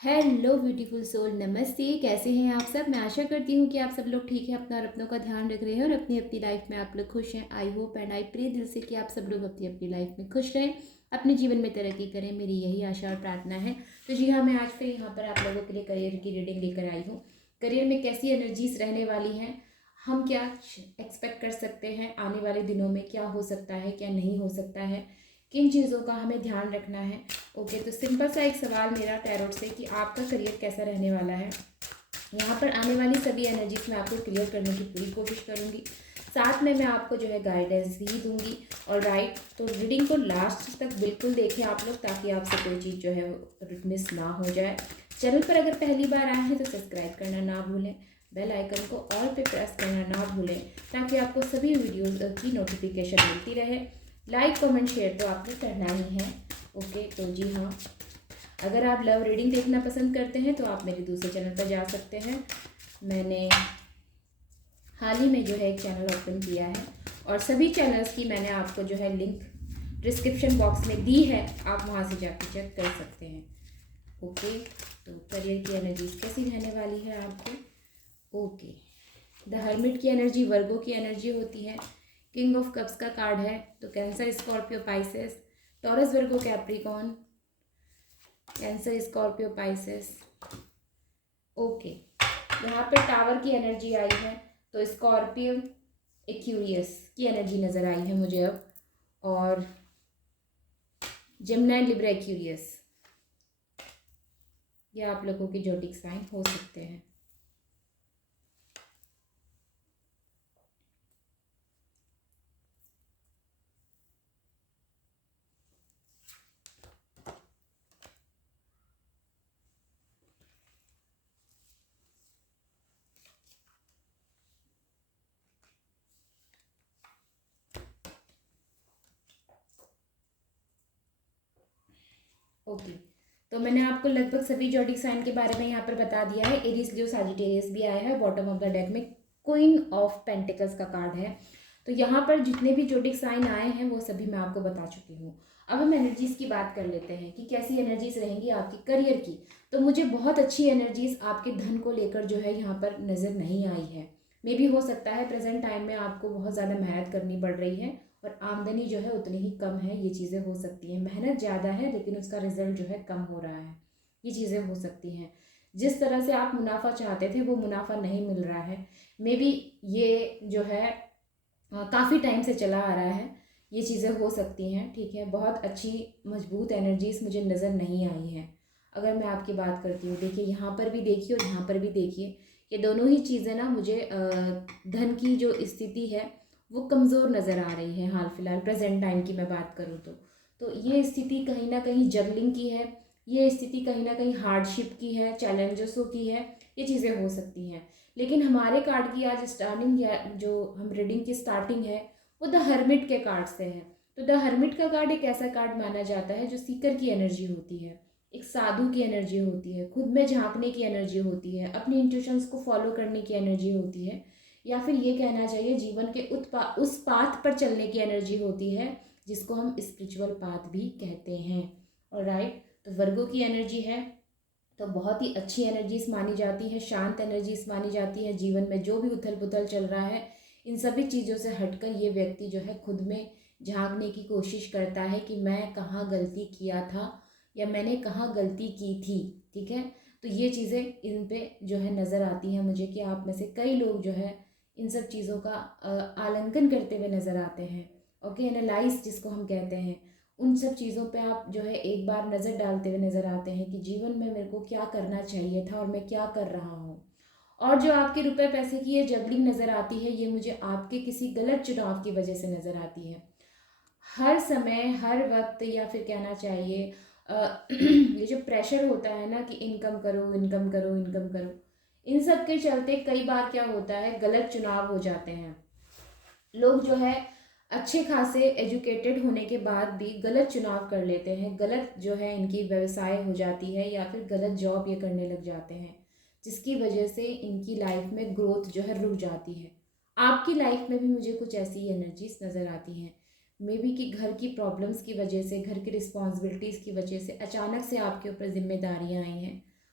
Hello beautiful soul, नमस्ते। कैसे हैं आप सब? मैं आशा करती हूँ कि आप सब लोग ठीक हैं, अपना और अपनों का ध्यान रख रहे हैं और अपनी अपनी लाइफ में आप लोग खुश हैं। I hope and I pray दिल से कि आप सब लोग अपनी अपनी लाइफ में खुश रहें, अपने जीवन में तरक्की करें। मेरी यही आशा और प्रार्थना है। तो जी हाँ, मैं आज फिर यहाँ पर आप लोगों के लिए करियर की रीडिंग लेकर आई हूँ। करियर में कैसी एनर्जीज रहने वाली हैं, हम क्या एक्सपेक्ट कर सकते हैं आने वाले दिनों में, क्या हो सकता है क्या नहीं हो सकता है, किन चीज़ों का हमें ध्यान रखना है। ओके, तो सिंपल सा एक सवाल मेरा टैरोट से कि आपका करियर कैसा रहने वाला है। यहाँ पर आने वाली सभी एनर्जीज मैं आपको क्लियर करने की पूरी कोशिश करूँगी। साथ में मैं आपको जो है गाइडेंस भी दूंगी। और राइट, तो रीडिंग को लास्ट तक बिल्कुल देखें आप लोग, ताकि आपसे कोई चीज़ जो है मिस ना हो जाए। चैनल पर अगर पहली बार आए हैं तो सब्सक्राइब करना ना भूलें, बेल आइकन को ऑल पे प्रेस करना ना भूलें, ताकि आपको सभी वीडियोज़ की नोटिफिकेशन मिलती रहे। लाइक कमेंट शेयर तो आपने करना ही है। ओके, तो जी हाँ, अगर आप लव रीडिंग देखना पसंद करते हैं तो आप मेरे दूसरे चैनल पर जा सकते हैं। मैंने हाल ही में जो है एक चैनल ओपन किया है और सभी चैनल्स की मैंने आपको जो है लिंक डिस्क्रिप्शन बॉक्स में दी है, आप वहाँ से जाकर चेक कर सकते हैं। ओके, तो करियर की एनर्जीज कैसी रहने वाली है आपको। ओके, द हर्मिट की एनर्जी वर्गो की एनर्जी होती है। किंग ऑफ कप्स का कार्ड है, तो कैंसर, स्कॉर्पियो, पाइसेस, टॉरस, वर्गो, Capricorn, cancer, Scorpio, Pisces. Okay, यहाँ पे टावर की एनर्जी आई है, तो स्कॉर्पियो, एक्यूरियस की एनर्जी नज़र आई है मुझे अब, और जेमिनी, लिब्रा, एक्यूरियस, ये आप लोगों के जोडिक साइन हो सकते हैं। ओके, तो मैंने आपको लगभग सभी जोडिक साइन के बारे में यहाँ पर बता दिया है। एरीज, लियो, सजिटेरियस भी आया है। बॉटम ऑफ द डेक में क्वीन ऑफ पेंटिकल्स का कार्ड है। तो यहाँ पर जितने भी जोडिक साइन आए हैं वो सभी मैं आपको बता चुकी हूँ। अब हम एनर्जीज की बात कर लेते हैं कि कैसी एनर्जीज रहेंगी आपकी करियर की। तो मुझे बहुत अच्छी एनर्जीज आपके धन को लेकर जो है यहाँ पर नज़र नहीं आई है। मे भी हो सकता है प्रेजेंट टाइम में आपको बहुत ज़्यादा मेहनत करनी पड़ रही है और आमदनी जो है उतनी ही कम है। ये चीज़ें हो सकती हैं, मेहनत ज़्यादा है लेकिन उसका रिजल्ट जो है कम हो रहा है। ये चीज़ें हो सकती हैं। जिस तरह से आप मुनाफा चाहते थे वो मुनाफा नहीं मिल रहा है। मे बी ये जो है काफ़ी टाइम से चला आ रहा है। ये चीज़ें हो सकती हैं, ठीक है। बहुत अच्छी मजबूत एनर्जीज मुझे नज़र नहीं आई हैं। अगर मैं आपकी बात करती हूँ, देखिए यहाँ पर भी देखिए और यहाँ पर भी देखिए, ये दोनों ही चीज़ें ना मुझे धन की जो स्थिति है वो कमज़ोर नज़र आ रही है हाल फिलहाल, प्रेजेंट टाइम की मैं बात करूँ तो ये स्थिति कहीं ना कहीं जगलिंग की है। ये स्थिति कहीं ना कहीं हार्डशिप की है, चैलेंजेसों की है। ये चीज़ें हो सकती हैं। लेकिन हमारे कार्ड की आज स्टार्टिंग या जो हम रीडिंग की स्टार्टिंग है वो द हर्मिट के कार्ड से है। तो द हर्मिट का कार्ड एक ऐसा कार्ड माना जाता है जो सीकर की एनर्जी होती है, एक साधु की एनर्जी होती है, खुद में झांकने की एनर्जी होती है, अपनी इंट्यूशंस को फॉलो करने की एनर्जी होती है, या फिर ये कहना चाहिए जीवन के उस पाथ पर चलने की एनर्जी होती है जिसको हम स्पिरिचुअल पाथ भी कहते हैं। और राइट, तो वर्गो की एनर्जी है, तो बहुत ही अच्छी एनर्जीज मानी जाती है, शांत एनर्जीज मानी जाती है। जीवन में जो भी उथल पुथल चल रहा है इन सभी चीज़ों से हटकर ये व्यक्ति जो है खुद में झांकने की कोशिश करता है कि मैं कहाँ गलती किया था या मैंने कहाँ गलती की थी, ठीक है। तो ये चीज़ें इन पे जो है नज़र आती हैं मुझे कि आप में से कई लोग जो है इन सब चीज़ों का आलंकन करते हुए नज़र आते हैं। ओके, एनालाइज जिसको हम कहते हैं, उन सब चीज़ों पे आप जो है एक बार नज़र डालते हुए नज़र आते हैं कि जीवन में मेरे को क्या करना चाहिए था और मैं क्या कर रहा हूँ। और जो आपके रुपए पैसे की ये जबलिंग नज़र आती है ये मुझे आपके किसी गलत चुनाव की वजह से नज़र आती है। हर समय हर वक्त, या फिर कहना चाहिए ये जो प्रेशर होता है ना कि इनकम करो इनकम करो इनकम करो, इन सब के चलते कई बार क्या होता है गलत चुनाव हो जाते हैं। लोग जो है अच्छे खासे एजुकेटेड होने के बाद भी गलत चुनाव कर लेते हैं, गलत जो है इनकी व्यवसाय हो जाती है या फिर गलत जॉब ये करने लग जाते हैं, जिसकी वजह से इनकी लाइफ में ग्रोथ जो है रुक जाती है। आपकी लाइफ में भी मुझे कुछ ऐसी एनर्जीज नज़र आती हैं। मे बी कि घर की प्रॉब्लम्स की वजह से, घर की रिस्पॉन्सिबिलिटीज़ की वजह से अचानक से आपके ऊपर जिम्मेदारियाँ आई हैं।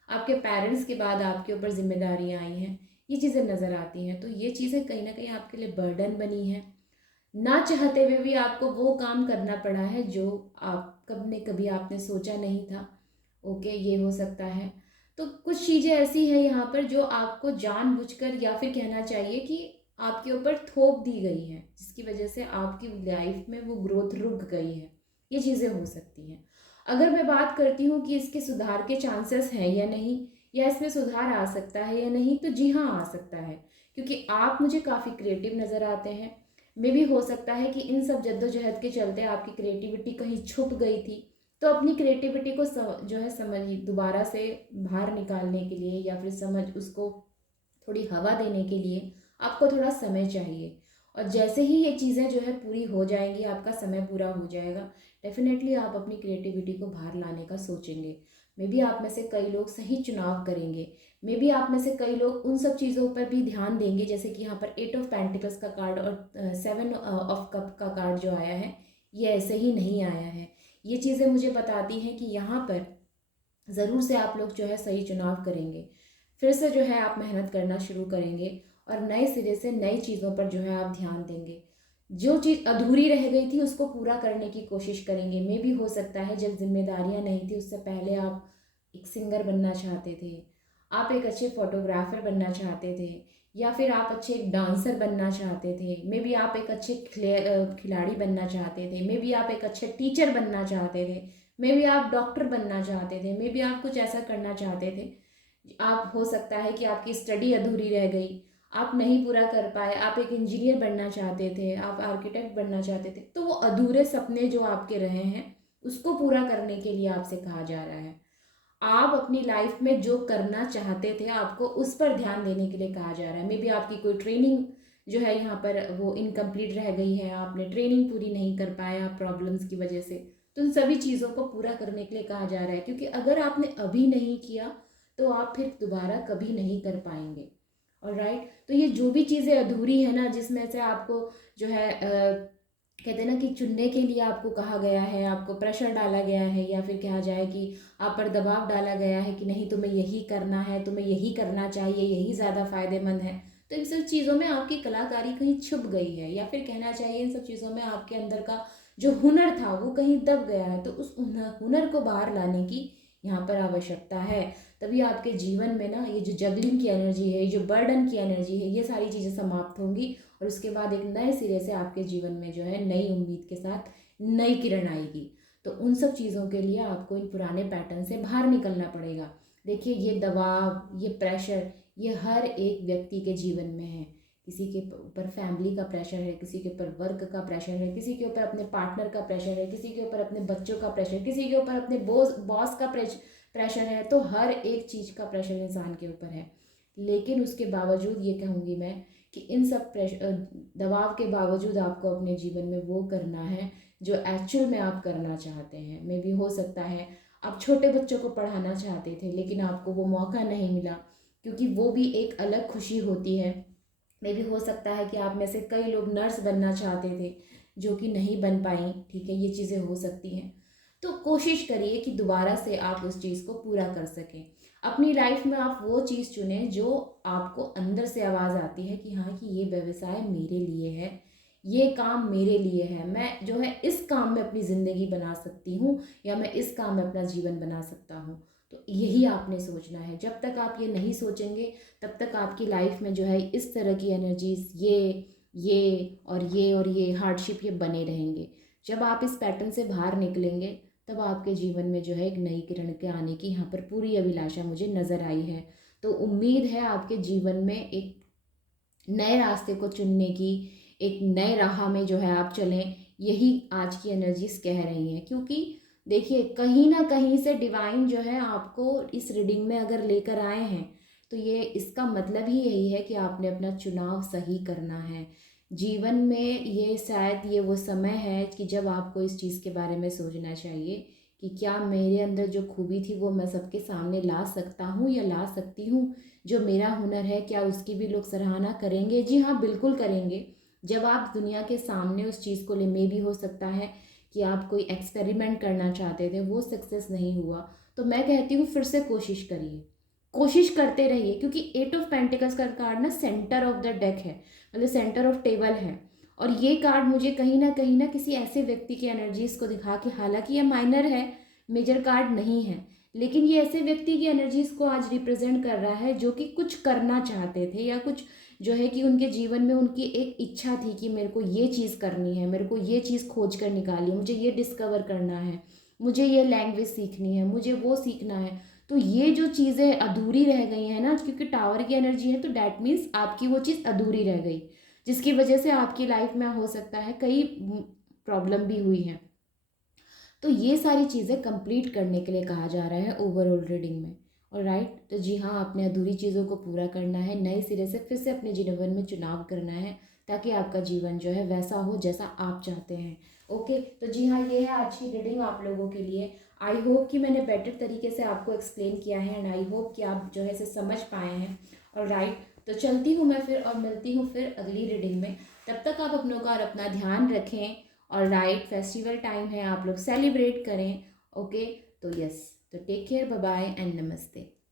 आपके पेरेंट्स के बाद आपके ऊपर जिम्मेदारियाँ आई हैं, ये चीज़ें नज़र आती हैं। तो ये चीज़ें कहीं ना कहीं आपके लिए बर्डन बनी हैं, ना चाहते हुए भी आपको वो काम करना पड़ा है जो आप कब ने कभी आपने सोचा नहीं था। ओके, ये हो सकता है। तो कुछ चीज़ें ऐसी हैं यहाँ पर जो आपको जानबूझकर या फिर कहना चाहिए कि आपके ऊपर थोप दी गई हैं, जिसकी वजह से आपकी लाइफ में वो ग्रोथ रुक गई है। ये चीज़ें हो सकती हैं। अगर मैं बात करती हूँ कि इसके सुधार के चांसेस हैं या नहीं, या इसमें सुधार आ सकता है या नहीं, तो जी हाँ, आ सकता है। क्योंकि आप मुझे काफ़ी क्रिएटिव नज़र आते हैं। मे भी हो सकता है कि इन सब जद्दोजहद के चलते आपकी क्रिएटिविटी कहीं छुप गई थी। तो अपनी क्रिएटिविटी को जो है समझ दोबारा से बाहर निकालने के लिए, या फिर समझ उसको थोड़ी हवा देने के लिए आपको थोड़ा समय चाहिए। और जैसे ही ये चीज़ें जो है पूरी हो जाएंगी, आपका समय पूरा हो जाएगा, डेफिनेटली आप अपनी क्रिएटिविटी को बाहर लाने का सोचेंगे। मे बी आप में से कई लोग सही चुनाव करेंगे। मे बी आप में से कई लोग उन सब चीज़ों पर भी ध्यान देंगे, जैसे कि यहाँ पर 8 ऑफ पेंटिकल्स का कार्ड और 7 ऑफ कप का कार्ड जो आया है, ये ऐसे ही नहीं आया है। ये चीज़ें मुझे बताती हैं कि यहाँ पर ज़रूर से आप लोग जो है सही चुनाव करेंगे। फिर से जो है आप मेहनत करना शुरू करेंगे और नए सिरे से नई चीज़ों पर जो है आप ध्यान देंगे। जो चीज़ अधूरी रह गई थी उसको पूरा करने की कोशिश करेंगे। मे भी हो सकता है जब जिम्मेदारियां नहीं थी उससे पहले आप एक सिंगर बनना चाहते थे, आप एक अच्छे फोटोग्राफर बनना चाहते थे, या फिर आप अच्छे एक डांसर बनना चाहते थे। मे बी आप एक अच्छे खिलाड़ी बनना चाहते थे। मे बी आप एक अच्छे टीचर बनना चाहते थे। मे बी आप डॉक्टर बनना चाहते थे। मे बी आप कुछ ऐसा करना चाहते थे। आप हो सकता है कि आपकी स्टडी अधूरी रह गई, आप नहीं पूरा कर पाए। आप एक इंजीनियर बनना चाहते थे, आप आर्किटेक्ट बनना चाहते थे। तो वो अधूरे सपने जो आपके रहे हैं उसको पूरा करने के लिए आपसे कहा जा रहा है। आप अपनी लाइफ में जो करना चाहते थे आपको उस पर ध्यान देने के लिए कहा जा रहा है। मे बी आपकी कोई ट्रेनिंग जो है यहाँ पर वो इनकम्प्लीट रह गई है, आपने ट्रेनिंग पूरी नहीं कर पाया प्रॉब्लम्स की वजह से। तो उन सभी चीज़ों को पूरा करने के लिए कहा जा रहा है, क्योंकि अगर आपने अभी नहीं किया तो आप फिर दोबारा कभी नहीं कर पाएंगे। और राइट, तो ये जो भी चीज़ें अधूरी है ना, जिसमें से आपको जो है कहते हैं ना कि चुनने के लिए आपको कहा गया है, आपको प्रेशर डाला गया है, या फिर कहा जाए कि आप पर दबाव डाला गया है कि नहीं तुम्हें यही करना है, तुम्हें यही करना चाहिए, यही ज़्यादा फायदेमंद है। तो इन सब चीज़ों में आपकी कलाकारी कहीं छुप गई है, या फिर कहना चाहिए इन सब चीज़ों में आपके अंदर का जो हुनर था वो कहीं दब गया है। तो उस हुनर को बाहर लाने की यहाँ पर आवश्यकता है। तभी आपके जीवन में ना ये जो जगलिंग की एनर्जी है, ये जो बर्डन की एनर्जी है, ये सारी चीज़ें समाप्त होंगी। और उसके बाद एक नए सिरे से आपके जीवन में जो है नई उम्मीद के साथ नई किरण आएगी। तो उन सब चीज़ों के लिए आपको इन पुराने पैटर्न से बाहर निकलना पड़ेगा। देखिए, ये दबाव, ये प्रेशर, ये हर एक व्यक्ति के जीवन में है। किसी के ऊपर फैमिली का प्रेशर है, किसी के ऊपर वर्क का प्रेशर है, किसी के ऊपर अपने पार्टनर का प्रेशर है, किसी के ऊपर अपने बच्चों का प्रेशर, किसी के ऊपर अपने बॉस का प्रेशर है। तो हर एक चीज़ का प्रेशर इंसान के ऊपर है। लेकिन उसके बावजूद ये कहूँगी मैं कि इन सब दबाव के बावजूद आपको अपने जीवन में वो करना है जो एक्चुअल में आप करना चाहते हैं। मे भी हो सकता है आप छोटे बच्चों को पढ़ाना चाहते थे लेकिन आपको वो मौका नहीं मिला, क्योंकि वो भी एक अलग खुशी होती है। मे भी हो सकता है कि आप में से कई लोग नर्स बनना चाहते थे जो कि नहीं बन पाई। ठीक है, ये चीज़ें हो सकती हैं। तो कोशिश करिए कि दोबारा से आप उस चीज़ को पूरा कर सकें। अपनी लाइफ में आप वो चीज़ चुनें जो आपको अंदर से आवाज़ आती है कि हाँ, कि ये व्यवसाय मेरे लिए है, ये काम मेरे लिए है, मैं जो है इस काम में अपनी ज़िंदगी बना सकती हूँ, या मैं इस काम में अपना जीवन बना सकता हूँ। तो यही आपने सोचना है। जब तक आप ये नहीं सोचेंगे तब तक आपकी लाइफ में जो है इस तरह की एनर्जीज, ये हार्डशिप ये बने रहेंगे। जब आप इस पैटर्न से बाहर निकलेंगे तब आपके जीवन में जो है एक नई किरण के आने की यहाँ पर पूरी अभिलाषा मुझे नज़र आई है। तो उम्मीद है आपके जीवन में एक नए रास्ते को चुनने की, एक नए राह में जो है आप चलें। यही आज की एनर्जीज कह रही हैं, क्योंकि देखिए कहीं ना कहीं से डिवाइन जो है आपको इस रीडिंग में अगर लेकर आए हैं तो ये इसका मतलब ही यही है कि आपने अपना चुनाव सही करना है जीवन में। ये शायद ये वो समय है कि जब आपको इस चीज़ के बारे में सोचना चाहिए कि क्या मेरे अंदर जो खूबी थी वो मैं सबके सामने ला सकता हूँ या ला सकती हूँ। जो मेरा हुनर है क्या उसकी भी लोग सराहना करेंगे? जी हाँ, बिल्कुल करेंगे। जब आप दुनिया के सामने उस चीज़ को ले, मे भी हो सकता है कि आप कोई एक्सपेरिमेंट करना चाहते थे, वो सक्सेस नहीं हुआ, तो मैं कहती हूँ फिर से कोशिश करिए। कोशिश करते रहिए, क्योंकि 8 ऑफ पेंटिकल्स का कार्ड ना सेंटर ऑफ द डेक है, मतलब सेंटर ऑफ टेबल है। और ये कार्ड मुझे कहीं ना किसी ऐसे व्यक्ति की एनर्जीज को दिखा कि हालांकि ये माइनर है, मेजर कार्ड नहीं है, लेकिन ये ऐसे व्यक्ति की एनर्जीज को आज रिप्रेजेंट कर रहा है जो कि कुछ करना चाहते थे, या कुछ जो है कि उनके जीवन में उनकी एक इच्छा थी कि मेरे को ये चीज़ करनी है, मेरे को ये चीज़ खोज कर निकाली है, मुझे ये डिस्कवर करना है, मुझे ये लैंग्वेज सीखनी है, मुझे वो सीखना है। तो ये जो चीज़ें अधूरी रह गई हैं ना, क्योंकि टावर की एनर्जी है, तो डैट मीन्स आपकी वो चीज़ अधूरी रह गई, जिसकी वजह से आपकी लाइफ में हो सकता है कई प्रॉब्लम भी हुई है। तो ये सारी चीज़ें कंप्लीट करने के लिए कहा जा रहा है ओवरऑल रीडिंग में। और राइट, तो जी हाँ, आपने अधूरी चीज़ों को पूरा करना है, नए सिरे से फिर से अपने जीवन में चुनाव करना है, ताकि आपका जीवन जो है वैसा हो जैसा आप चाहते हैं। ओके, तो जी हाँ, ये है आज की रीडिंग आप लोगों के लिए। आई होप कि मैंने बेटर तरीके से आपको एक्सप्लेन किया है, एंड आई होप कि आप जो है इसे समझ पाए हैं। और राइट, तो चलती हूँ मैं फिर, और मिलती हूँ फिर अगली रीडिंग में। तब तक आप अपनों का और अपना ध्यान रखें। और राइट, फेस्टिवल टाइम है, आप लोग सेलिब्रेट करें। ओके, तो यस, तो take care, bye bye and नमस्ते।